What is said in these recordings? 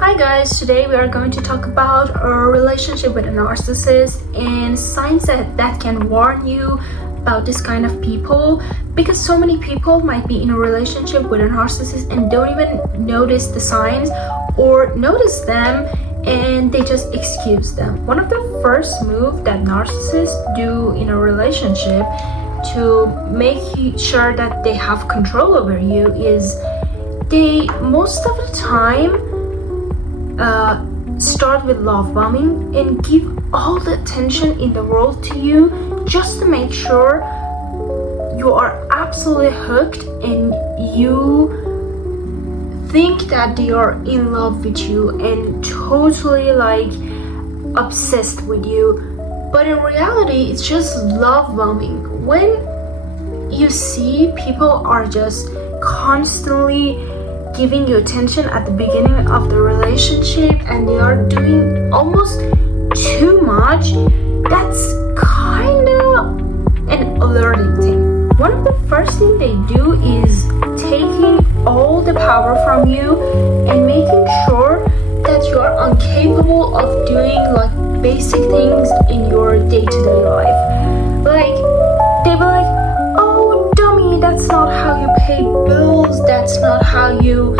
Hi guys, today we are going to talk about a relationship with a narcissist and signs that can warn you about this kind of people, because so many people might be in a relationship with a narcissist and don't even notice the signs or notice them, and they just excuse them. One of the first moves that narcissists do in a relationship to make sure that they have control over you is they most of the time start with love bombing and give all the attention in the world to you just to make sure you are absolutely hooked and you think that they are in love with you and totally obsessed with you. But in reality, it's just love bombing. When you see people are just constantly giving you attention at the beginning of the relationship and they are doing almost too much, that's kind of an alerting thing. One of the first things they do is taking all the power from you and making sure that you are incapable of doing basic things in your day-to-day life. They be like, oh dummy, that's not how you pay bills, that's not how you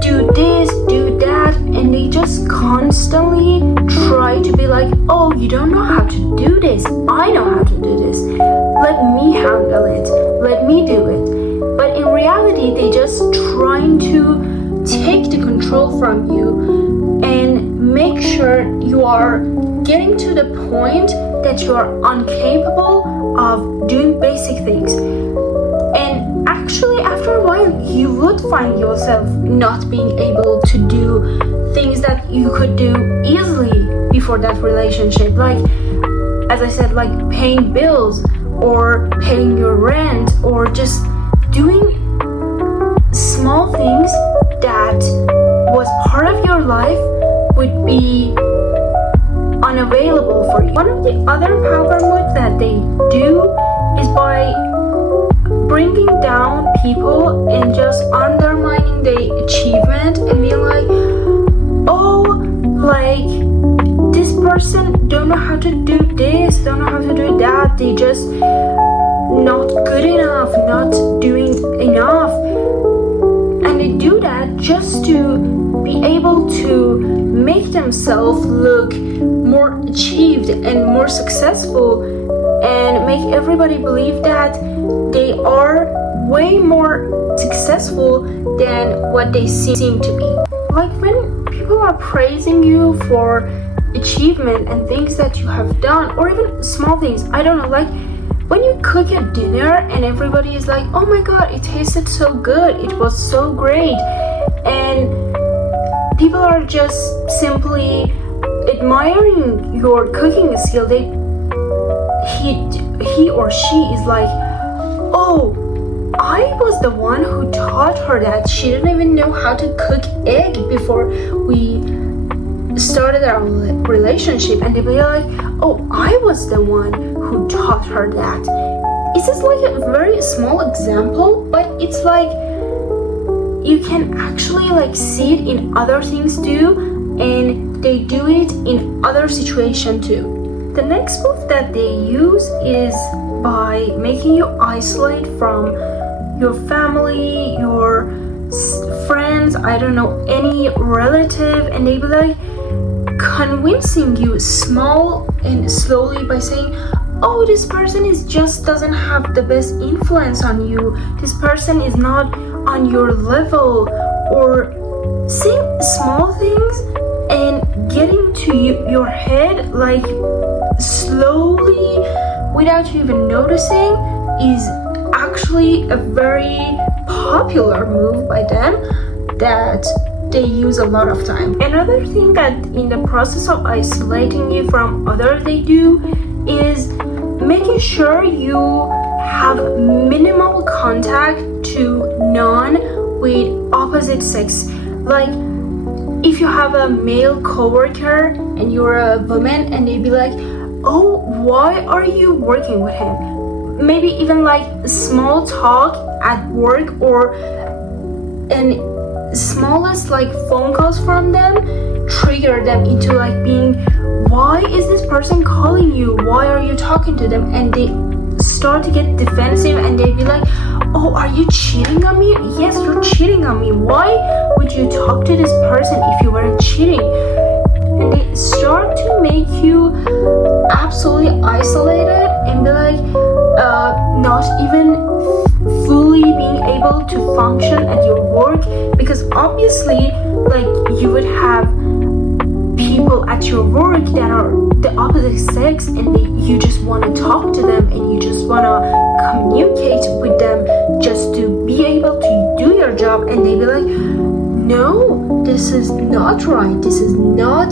do this, do that, and they just constantly try to be like, oh, you don't know how to do this, I know how to do this, let me handle it, let me do it. But in reality, they just trying to take the control from you and make sure you are getting to the point that you are incapable of doing basic things. And actually, after a while, you would find yourself not being able to do things that you could do easily before that relationship. As I said, paying bills or paying your rent or just doing small things that was part of your life would be unavailable for you. One of the other power moves that they do is by bringing down people and just undermining their achievement and being like, oh, this person don't know how to do this, don't know how to do that, they just not good enough, not doing enough. And they do that just to be able to make themselves look more achieved and more successful and make everybody believe that they are way more successful than what they seem to be. When people are praising you for achievement and things that you have done, or even small things, I don't know, when you cook a dinner and everybody is like, oh my god, it tasted so good, it was so great, and people are just simply admiring your cooking skill, he or she is like, oh, I was the one who taught her that. She didn't even know how to cook egg before we started our relationship, and they be like, oh, I was the one who taught her that. It's just a very small example, but it's you can actually see it in other things too, and they do it in other situations too. The next move that they use is by making you isolate from your family, your friends, I don't know, any relative, and they be like convincing you small and slowly by saying, oh, this person just doesn't have the best influence on you, this person is not on your level, or saying small things and getting to your head slowly without you even noticing is actually a very popular move by them that they use a lot of time. Another thing that in the process of isolating you from others they do is making sure you have minimal contact to none with opposite sex. If you have a male coworker and you're a woman and they be like, oh, why are you working with him? Maybe even small talk at work or an smallest like phone calls from them trigger them into like being, why is this person calling you? Why are you talking to them? And they start to get defensive and they be like, oh, are you cheating on me? Yes, you're cheating on me. Why would you talk to this person if you weren't cheating? And they start to make you absolutely isolated and be like, not even fully being able to function at your work, because obviously like you would have people at your work that are the opposite sex and you just want to talk to them and you just want to communicate with them just to be able to do your job, and they be like, no, this is not right, this is not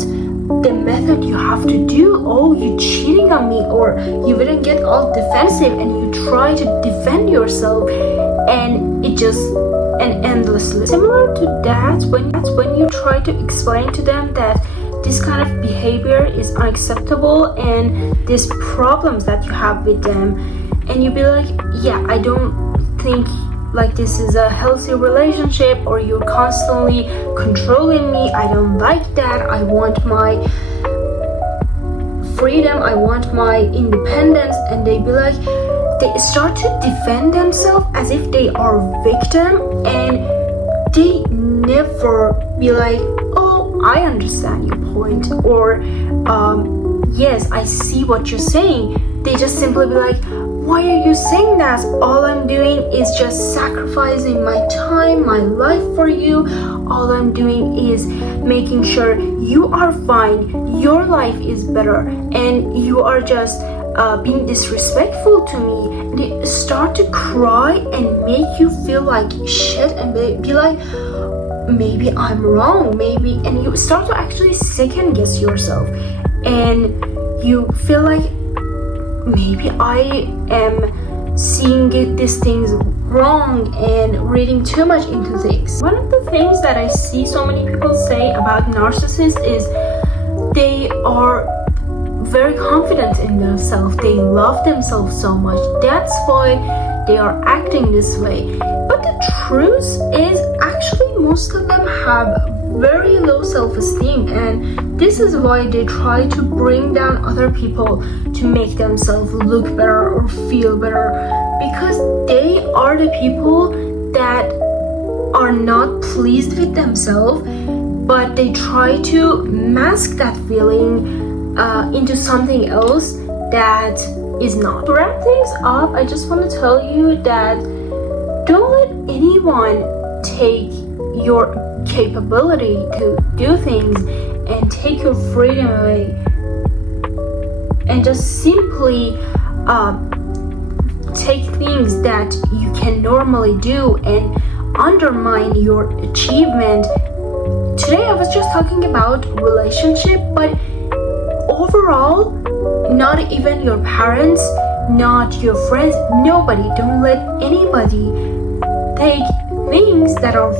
the method you have to do. Oh, you cheating on me, or you wouldn't get all defensive and you try to defend yourself, and it just and endlessly similar to that when you try to explain to them that this kind of behavior is unacceptable and these problems that you have with them, and you be like, yeah, I don't think like this is a healthy relationship, or you're constantly controlling me, I don't like that, I want my freedom, I want my independence. And they be like, they start to defend themselves as if they are victim, and they never be like, oh, I understand your point, or yes, I see what you're saying. They just simply be like, why are you saying that? All I'm doing is just sacrificing my time, my life for you. All I'm doing is making sure you are fine, your life is better, and you are just being disrespectful to me. And they start to cry and make you feel like shit and be like, maybe I'm wrong, maybe, and you start to actually second guess yourself, and you feel like, maybe I am seeing these things wrong and reading too much into things. One of the things that I see so many people say about narcissists is they are very confident in themselves. They love themselves so much. That's why they are acting this way. But the truth is, actually, most of them have very low self-esteem, and this is why they try to bring down other people to make themselves look better or feel better, because they are the people that are not pleased with themselves, but they try to mask that feeling into something else that is not. To wrap things up, I just want to tell you that don't let anyone take your capability to do things and take your freedom away, and just simply take things that you can normally do and undermine your achievement. Today I was just talking about relationship, but overall, not even your parents, not your friends, nobody, don't let anybody take things that are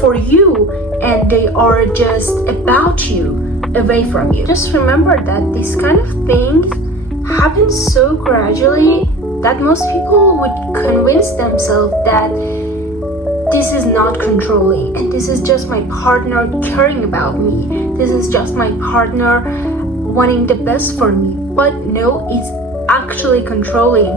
for you and they are just about you away from you. Just remember that this kind of things happen so gradually that most people would convince themselves that this is not controlling and this is just my partner caring about me, this is just my partner wanting the best for me. But no, it's actually controlling.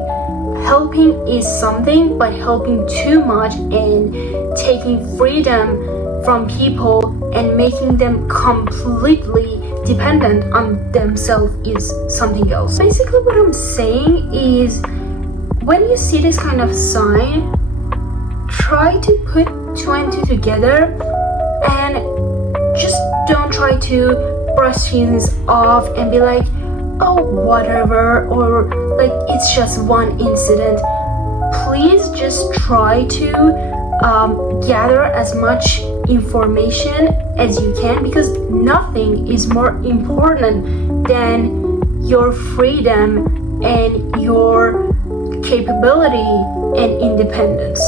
Helping is something, but helping too much and taking freedom from people and making them completely dependent on themselves is something else. Basically what I'm saying is, when you see this kind of sign, try to put two and two together and just don't try to brush things off and be like, oh, whatever, or like it's just one incident. Please just try to gather as much information as you can, because nothing is more important than your freedom and your capability and independence.